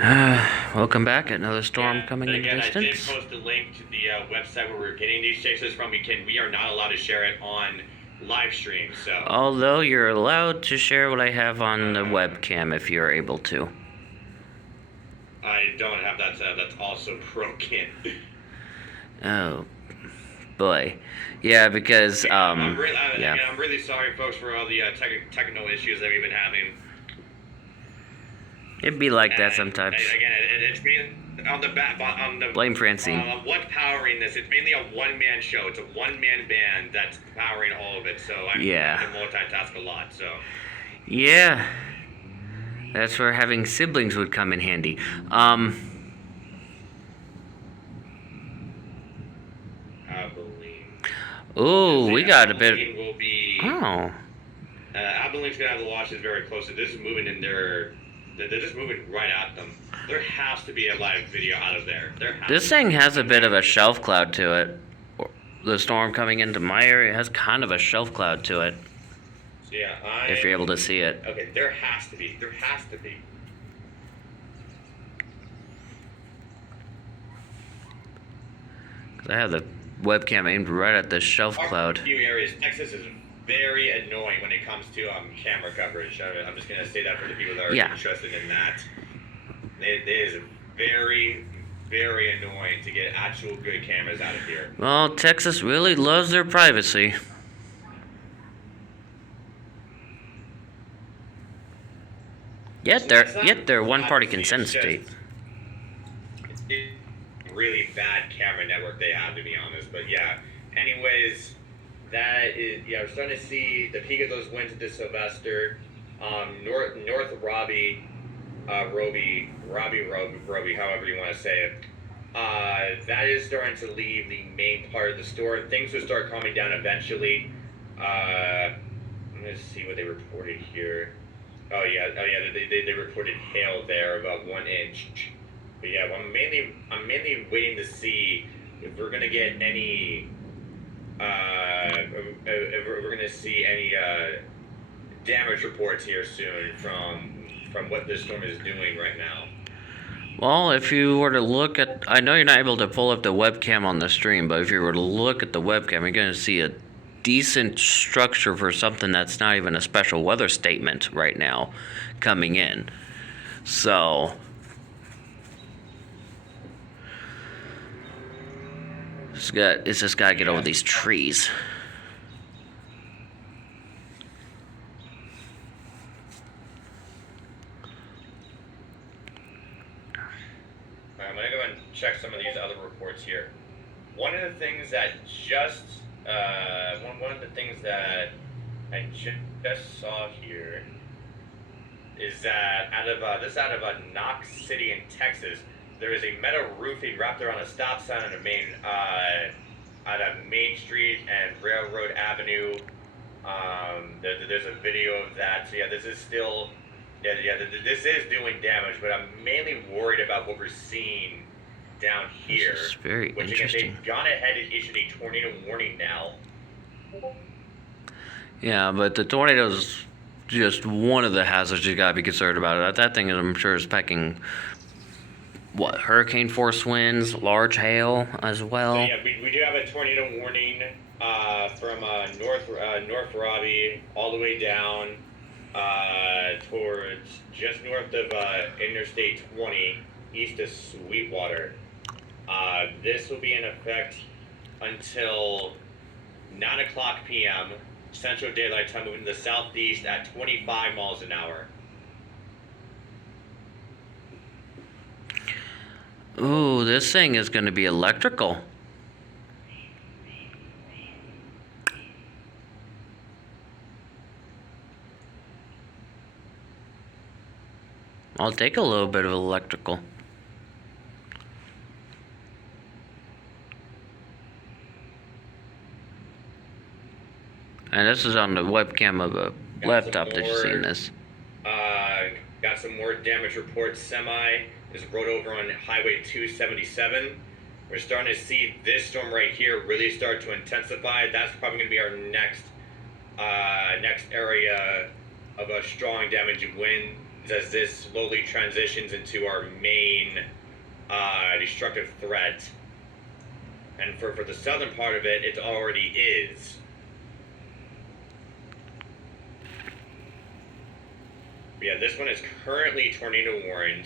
Welcome back. Another storm coming in the again, I did distance. post a link to the website where we're getting these chases from. We are not allowed to share it on live stream, so. Although you're allowed to share what I have on the webcam if you're able to. I don't have that set up. That's also broken. Oh, boy. Yeah, because, I'm yeah. really sorry, folks, for all the technical issues that we've been having. It'd be like that sometimes. Again, it's been on the Blame Francine. what's powering this? It's mainly a one-man show. It's a one-man band that's powering all of it. So I'm having to multitask a lot. So. Yeah. That's where having siblings would come in handy. Abilene. Ooh, we got a bit. Will be, Abilene's gonna have the washes very close. So this is moving in their. They're just moving right at them. There has to be a live video out of there. This thing has a bit of a shelf cloud to it. The storm coming into my area has kind of a shelf cloud to it. So yeah, if you're able to see it. Okay, there has to be. There has to be. Because I have the webcam aimed right at this shelf cloud. A few areas, Texas is very annoying when it comes to camera coverage. I'm just gonna say that for the people that are interested in that. It is very, very annoying to get actual good cameras out of here. Well, Texas really loves their privacy. Yet they're one-party consent state. Really bad camera network they have, to be honest. But yeah, anyways. That is, yeah, we're starting to see the peak of those winds this Sylvester. North Robbie, however you want to say it. That is starting to leave the main part of the storm. Things will start calming down eventually. I'm gonna see what they reported here. Oh yeah, they reported hail there, about 1 inch. But yeah, I'm mainly waiting to see if we're gonna get any. If we're going to see any damage reports here soon from what this storm is doing right now. Well, if you were to look at, I know you're not able to pull up the webcam on the stream, but if you were to look at the webcam, you're going to see a decent structure for something that's not even a special weather statement right now coming in. So it's just gotta get over these trees. I'm gonna go and check some of these other reports here. One of the things that one of the things that I just saw here is that out of Knox City in Texas. There is a metal roofing wrapped around a stop sign on Main Street and Railroad Avenue. There's a video of that. So yeah, this is still, this is doing damage. But I'm mainly worried about what we're seeing down here. This is very interesting. Again, they've gone ahead and issued a tornado warning now. Yeah, but the tornado's just one of the hazards you gotta be concerned about. That thing, I'm sure, is packing. What, hurricane force winds, large hail as well? So yeah, we do have a tornado warning from North Robbie all the way down towards just north of Interstate 20 east of Sweetwater. This will be in effect until 9 o'clock p.m. Central Daylight Time, moving to the southeast at 25 miles an hour. Ooh, this thing is going to be electrical. I'll take a little bit of electrical. And this is on the webcam of a laptop that you've seen this. Got some more damage reports. Semi is rode over on Highway 277. We're starting to see this storm right here really start to intensify. That's probably going to be our next area of a strong damaging wind. as this slowly transitions into our main destructive threat. And for the southern part of it, it already is. Yeah, this one is currently tornado warned.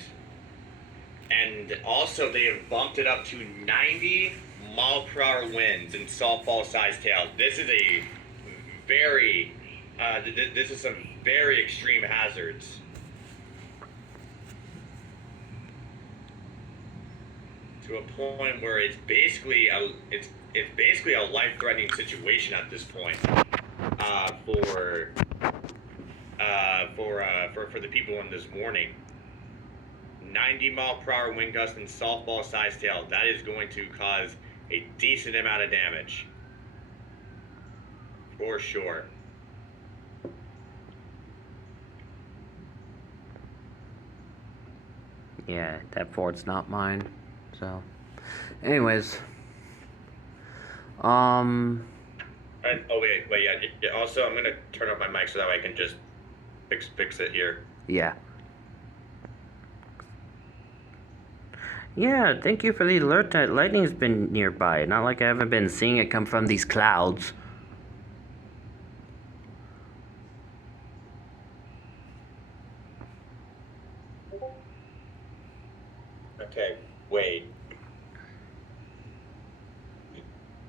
And also, they have bumped it up to 90-mile-per-hour winds and softball-sized tail. This is a very, this is some very extreme hazards. To a point where it's basically a life-threatening situation at this point for the people in this warning. 90-mile-per-hour wind gust and softball-sized tail. That is going to cause a decent amount of damage, for sure. Yeah, that fort's not mine. So, anyways, Oh wait, yeah. Also, I'm gonna turn off my mic so that way I can just fix it here. yeah. Yeah, thank you for the alert that lightning's been nearby. Not like I haven't been seeing it come from these clouds. Okay, wait.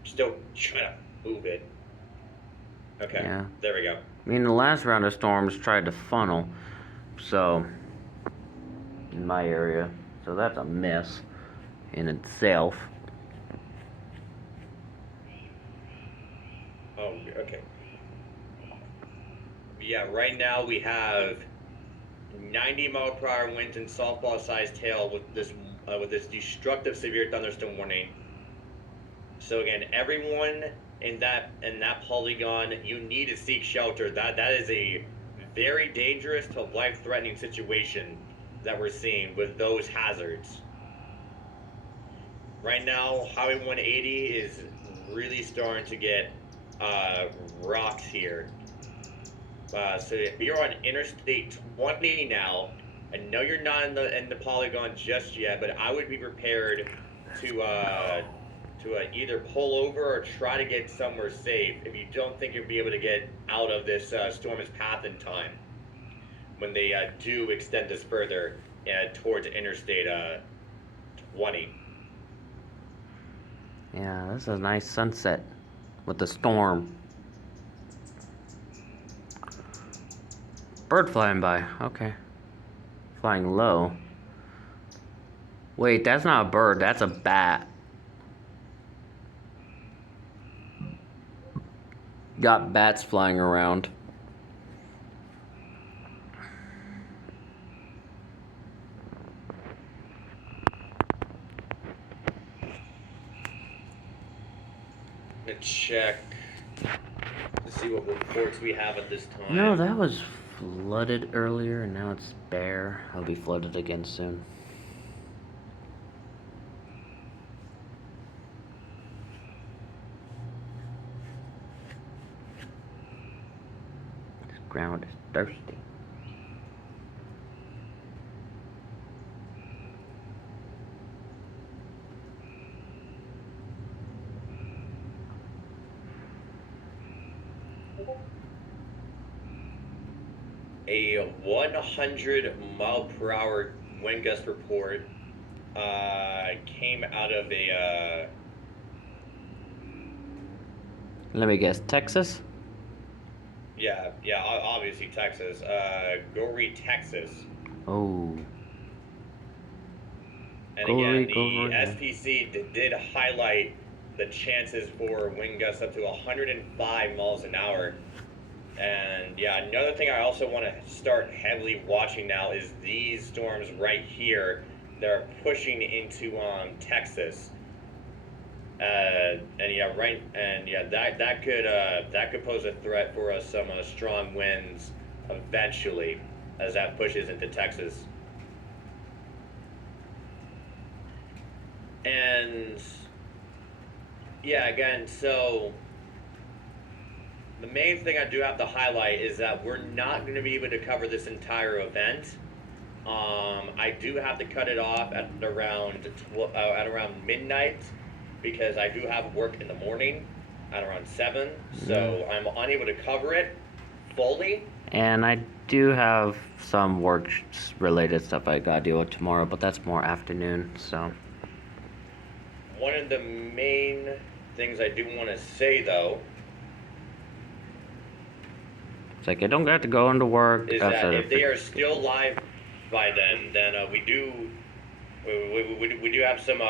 Still trying to move it. Okay, Yeah. there we go. I mean, the last round of storms tried to funnel, so, in my area. So that's a miss in itself. Oh, okay. Yeah, right now we have 90-mile-per-hour winds and softball-sized tail with this destructive severe thunderstorm warning. So again, everyone in that polygon, you need to seek shelter. That is a very dangerous to life-threatening situation that we're seeing with those hazards. Right now, Highway 180 is really starting to get rocks here. So if you're on Interstate 20 now, I know you're not in the polygon just yet, but I would be prepared to either pull over or try to get somewhere safe if you don't think you'll be able to get out of this storm's path in time when they do extend this further towards Interstate 20. Yeah, this is a nice sunset with the storm. Bird flying by. Okay. Flying low. Wait, that's not a bird. That's a bat. Got bats flying around. Gonna check to see what reports we have at this time. No, that was flooded earlier and now it's bare. I'll be flooded again soon. This ground is thirsty. A 100-mile-per-hour wind gust report came out of a. Let me guess, Texas? Yeah, obviously Texas. Go read Texas. Oh. And Go again, read, the go read. SPC did highlight the chances for wind gusts up to 105 miles an hour. And yeah, another thing I also want to start heavily watching now is these storms right here that are pushing into Texas. That could pose a threat for us. Some strong winds eventually as that pushes into Texas. And yeah, again, so the main thing I do have to highlight is that we're not going to be able to cover this entire event I do have to cut it off at around midnight because I do have work in the morning at around 7, so I'm unable to cover it fully. And I do have some work related stuff I gotta deal with tomorrow, but that's more afternoon, so. One of the main things I do want to say though It's like I don't have to go into work is outside that of if they are still live by then we do have some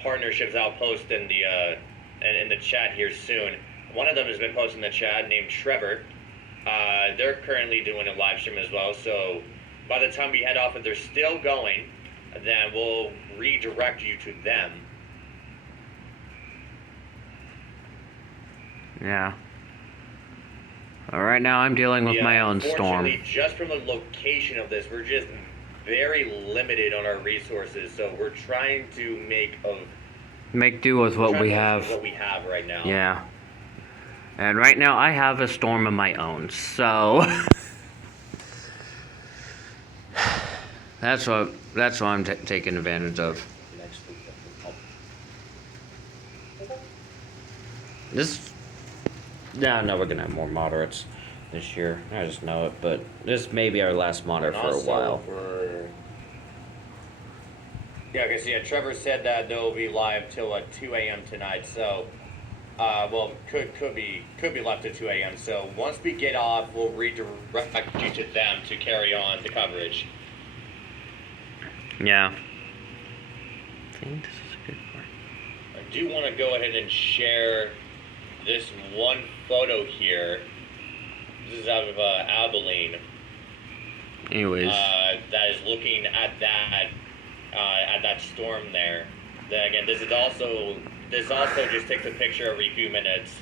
partnerships I'll post in the chat here soon. One of them has been posted in the chat named Trevor. They're currently doing a live stream as well, so by the time we head off, if they're still going, then we'll redirect you to them. Yeah. Right now I'm dealing with my own storm. Unfortunately, just from the location of this, we're just very limited on our resources, so we're trying to make do with what we have. What we have right now. Yeah. And right now I have a storm of my own, so that's what I'm taking advantage of. No, we're gonna have more moderates this year. I just know it, but this may be our last moderate for a while. Yeah, because Trevor said that they'll be live till 2 a.m. tonight. So, well, could be live till 2 a.m. So once we get off, we'll redirect you to them to carry on the coverage. Yeah. I think this is a good part. I do want to go ahead and share this one photo here. This is out of Abilene. Anyways. That is looking at that storm there. Then again, this also just takes a picture every few minutes,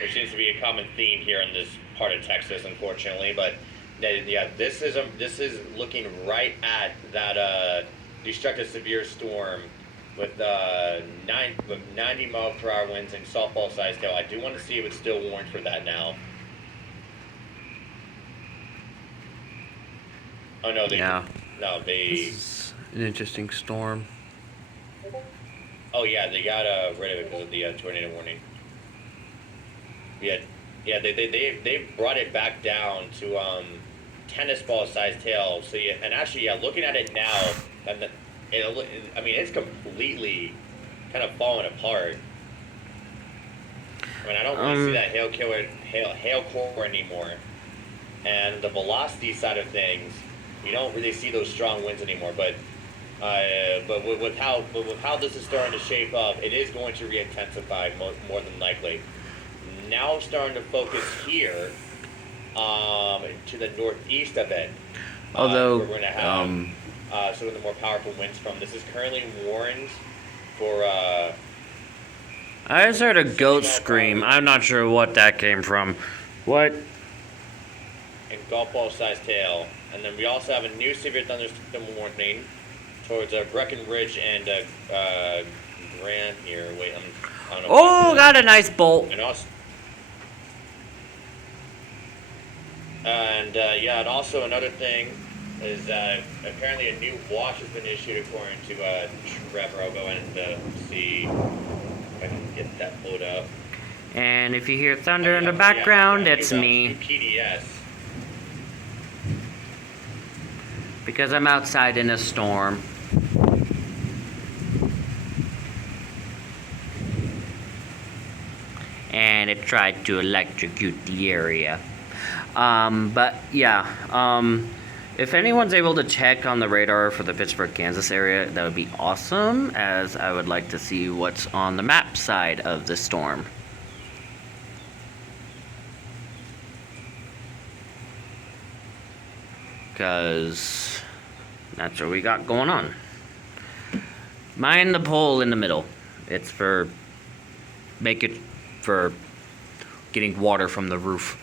which seems to be a common theme here in this part of Texas, unfortunately. But yeah, this is looking right at that destructive severe storm with 90 mile per hour winds and softball sized hail. I do want to see if it's still warned for that now. Oh no, This is an interesting storm. Oh yeah, they got rid of it because of the tornado warning. Yeah, they brought it back down to tennis ball sized hail. So yeah, and actually looking at it now, it's completely kind of falling apart. I mean, I don't really see that hail core anymore, and the velocity side of things, you don't really see those strong winds anymore. But with how this is starting to shape up, it is going to re-intensify more than likely. Now I'm starting to focus here, to the northeast of it. Although, we're going to have some of the more powerful winds from. This is currently warned for. I just heard a goat scream. I'm not sure what that came from. What? And golf ball sized hail. And then we also have a new severe thunderstorm warning towards Breckenridge and Grant here. Wait, I don't know. Oh, got a nice bolt. And also another thing is apparently a new watch has been issued according to Trevor. I'll go and see if I can get that pulled up. And if you hear thunder in the background, it's me. PDS. Because I'm outside in a storm. And it tried to electrocute the area. But yeah, if anyone's able to check on the radar for the Pittsburg, Kansas area, that would be awesome, as I would like to see what's on the map side of the storm. Because that's what we got going on. Mind the pole in the middle. It's for getting water from the roof.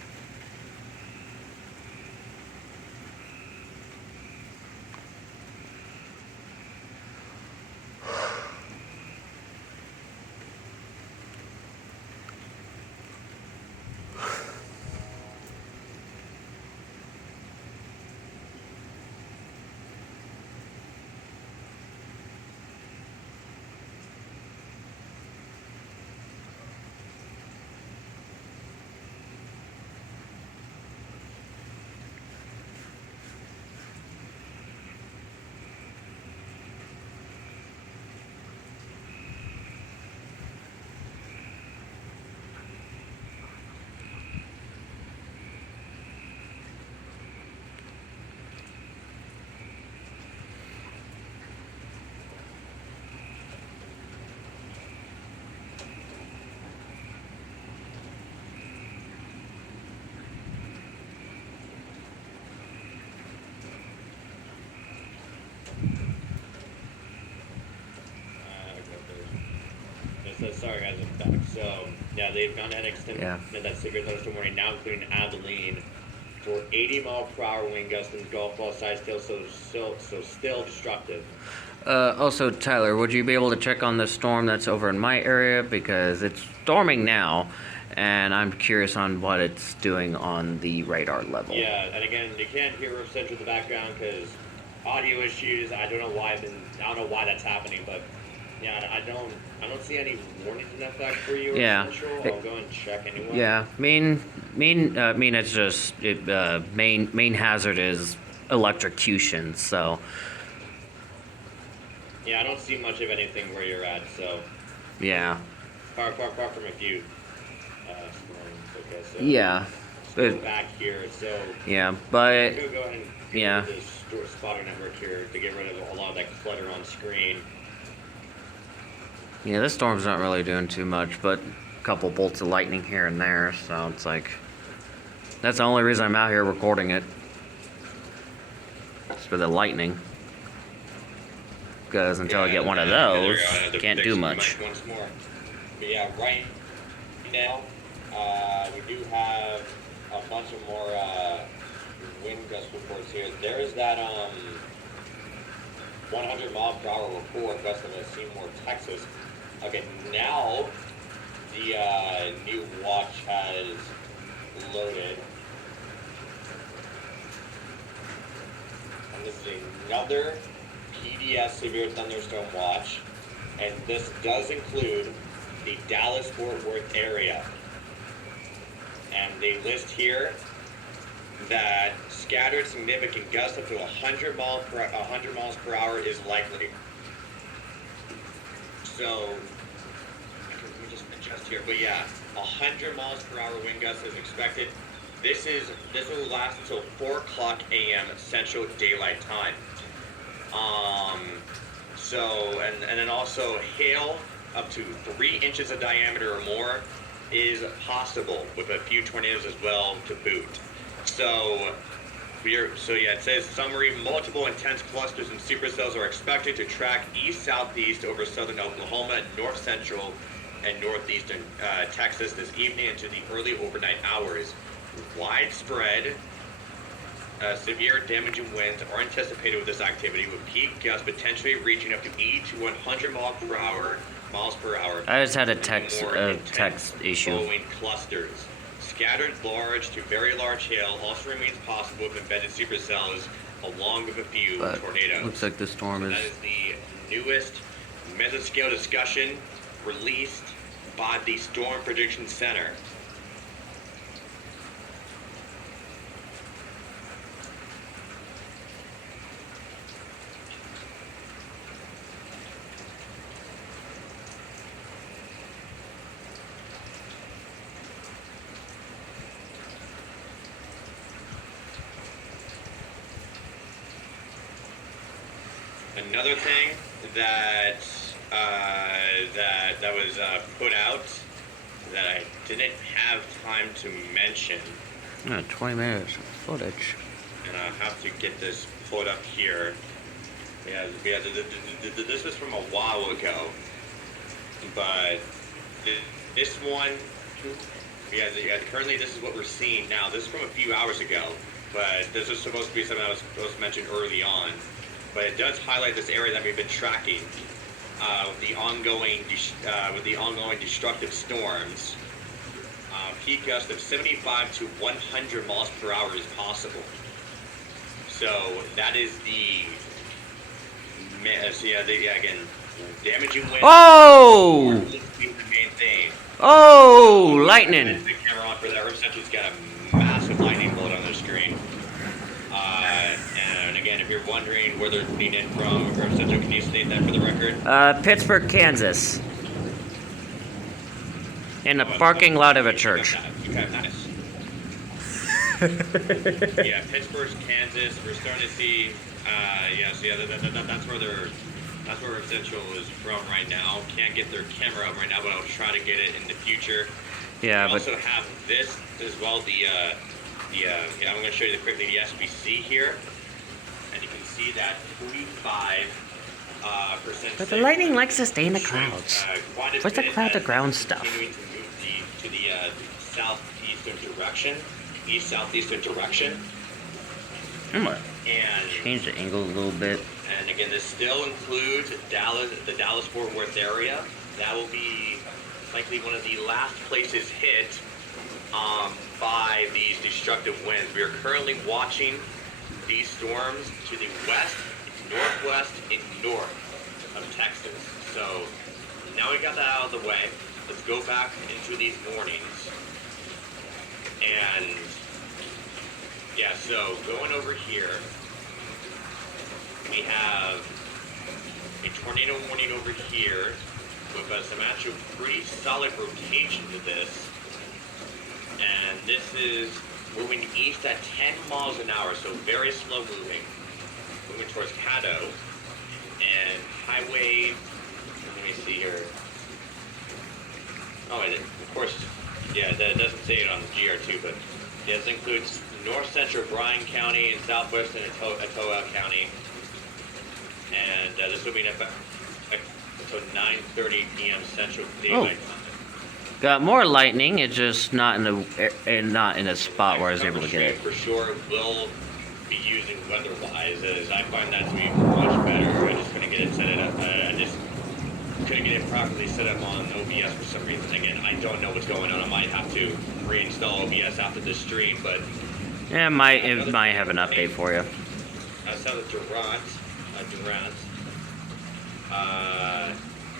So sorry guys, I'm back. So yeah, they've gone ahead and extended that severe thunderstorm warning, now including Abilene, for 80-mile-per-hour wind gusts and golf ball size still still destructive. Also, Tyler, would you be able to check on the storm that's over in my area, because it's storming now, and I'm curious on what it's doing on the radar level. Yeah, and again, you can't hear Roof Central in the background because audio issues. I don't know why that's happening, but yeah, I don't see any warnings in effect for you. Yeah. Central. I'll go and check anyway. Yeah, main it's just main hazard is electrocution. So yeah, I don't see much of anything where you're at. So yeah, far from a few storms. Okay, so yeah, let's go back here. So yeah, but go ahead and yeah, this spotter network here to get rid of a lot of that clutter on screen. yeah, this storm's not really doing too much, but a couple bolts of lightning here and there. So it's like that's the only reason I'm out here recording it. It's for the lightning. Because until I get one of those, can't do much. Once more. But yeah, right now, we do have a bunch of more wind gust reports here. There's that 100-mile-per-hour report west of Seymour, Texas. Okay, now the new watch has loaded. And this is another PDS Severe Thunderstorm Watch, and this does include the Dallas-Fort Worth area. And they list here that scattered significant gusts up to 100 miles per hour is likely. So, let me just adjust here, but yeah, 100 miles per hour wind gusts is expected. This will last until 4 o'clock a.m. Central Daylight Time. And then also hail up to 3 inches of diameter or more is possible, with a few tornadoes as well to boot. So yeah, it says summary, multiple intense clusters and supercells are expected to track east-southeast over southern Oklahoma, north central, and northeastern Texas this evening into the early overnight hours. Widespread severe damaging winds are anticipated with this activity, with peak gusts potentially reaching up to 80 to 100 miles per hour. I just had a text issue. Blowing clusters. Scattered large to very large hail also remains possible with embedded supercells, along with a few tornadoes. Looks like the storm is. That is the newest mesoscale discussion released by the Storm Prediction Center. Another thing that was put out that I didn't have time to mention. 20 minutes of footage. And I have to get this pulled up here. Yeah, this was from a while ago, but this one, yeah, currently this is what we're seeing now. This is from a few hours ago, but this is supposed to be something I was supposed to mention early on. But it does highlight this area that we've been tracking with the ongoing destructive storms. Peak gust of 75 to 100 miles per hour is possible. So that is again, damaging wind. Oh! The main thing. Oh, lightning! The camera on for that. Roof Central's got a massive lightning bolt on their screen. And again, if you're wondering where they're coming in from, Roof Central, can you state that for the record? Pittsburg, Kansas. In the parking lot of a church. Okay, nice. Yeah, Pittsburg, Kansas. We're starting to see. That's where Roof Central is from right now. Can't get their camera up right now, but I'll try to get it in the future. Yeah, we also have this as well. I'm going to show you quickly the SBC here, and you can see that 45 1%. But the lightning likes to stay in the Showing, clouds. quite a Where's the bit cloud-to-ground as stuff? continuing to move to the southeastern direction, east-southeastern direction. I'm gonna And change the angle a little bit. And again, this still includes Dallas, the Dallas-Fort Worth area. That will be likely one of the last places hit by these destructive winds. We are currently watching these storms to the west, northwest, and north of Texas. So now we got that out of the way. Let's go back into these warnings. And yeah, so going over here, we have a tornado warning over here with some actual pretty solid rotation to this. And this is moving east at 10 miles an hour, so very slow moving. Moving towards Caddo. And highway, let me see here. Oh, and of course, yeah, that doesn't say it on the GR2, but yeah, this includes north central Bryan County and southwestern Etowah County. And this will be until 9:30 p.m. Central Daylight Time. Got more lightning. It's just not in a spot where I was able to get it. For sure, will be using weather-wise, as I find that to be much better. I just couldn't get it set up. I just couldn't get it properly set up on OBS for some reason. Again, I don't know what's going on. I might have to reinstall OBS after this stream, but yeah, it might have an update for you. I saw the Durant.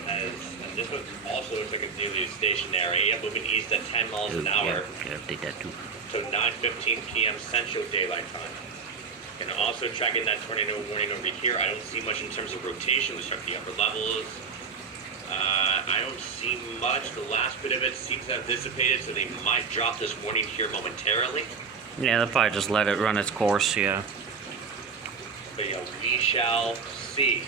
And this one also looks like it's nearly stationary. Yeah, moving east at 10 miles an hour. Yeah, update that too. So 9:15 p.m. Central Daylight Time. And also tracking that tornado warning over here. I don't see much in terms of rotation. Let's check the upper levels. I don't see much. The last bit of it seems to have dissipated, so they might drop this warning here momentarily. Yeah, they'll probably just let it run its course, yeah. But yeah, we shall see.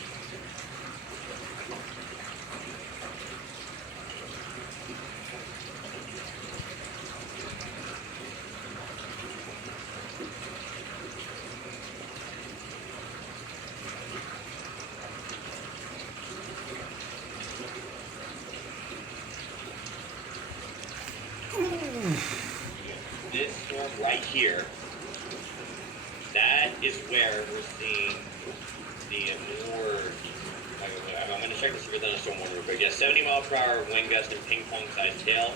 This storm right here, that is where we're seeing the more, I'm going to check this for Thunderstorm one real quick. Yeah, 70 mile per hour wind gust and ping pong sized tail.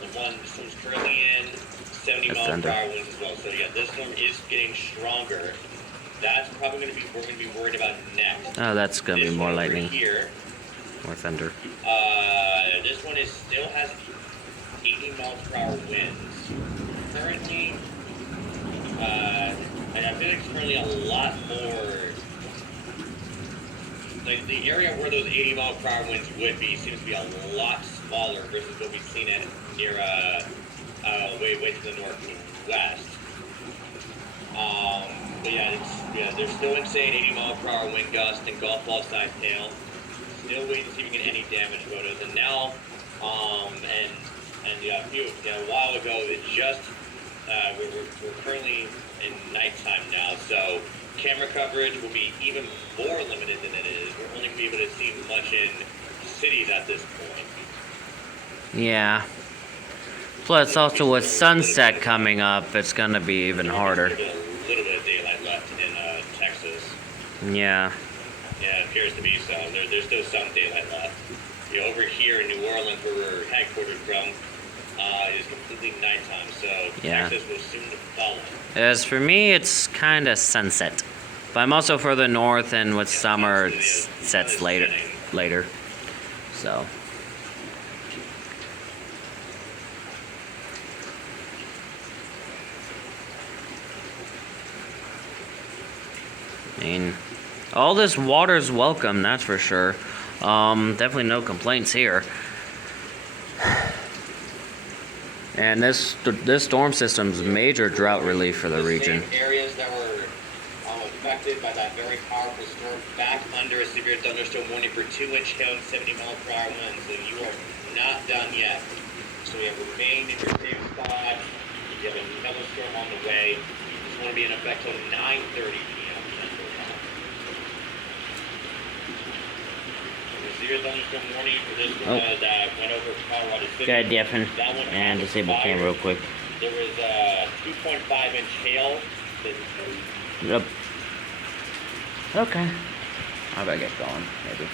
The one this one's currently in 70 mile per hour winds as well. So yeah, this storm is getting stronger. That's probably going to be what we're going to be worried about next. Oh, that's going to be more lightning. Here, more thunder. This one is still has 80 miles per hour winds. Currently, and I feel like it's currently a lot more. Like the area where those 80 mile per hour winds would be seems to be a lot smaller versus what we've seen it near way to the northwest. But yeah, they're still insane 80 mile per hour wind gust and golf ball sized hail. Still waiting to see if we get any damage photos. And now, a while ago, it just we're currently in nighttime now, so camera coverage will be even more limited than it is. We're only going to be able to see much in cities at this point. Yeah. Plus, also with sunset coming up, it's going to be even harder. There's a little bit of daylight left in Texas. Yeah. Yeah, it appears to be so. There's still some daylight left. Over here in New Orleans, where we're headquartered from, it is completely nighttime, so yeah. Texas will soon follow. As for me, it's kind of sunset. But I'm also further north, and with summer, it sets later. So. I mean, all this water's welcome, that's for sure. Definitely no complaints here. And this storm system's major drought relief for the region. Same areas that were affected by that very powerful storm back under a severe thunderstorm warning for 2-inch hail and 70 mile per hour winds. So you are not done yet. So we have remained in your same spot. You have another storm on the way. This one will be in effect until 9:30 p.m. Central Time. severe thunderstorm warning for this Oh. that went over Colorado City. Gotta deafen That one and had disable fire. cam real quick. There was a 2.5 inch hail. Yep. Okay. I better get going, maybe.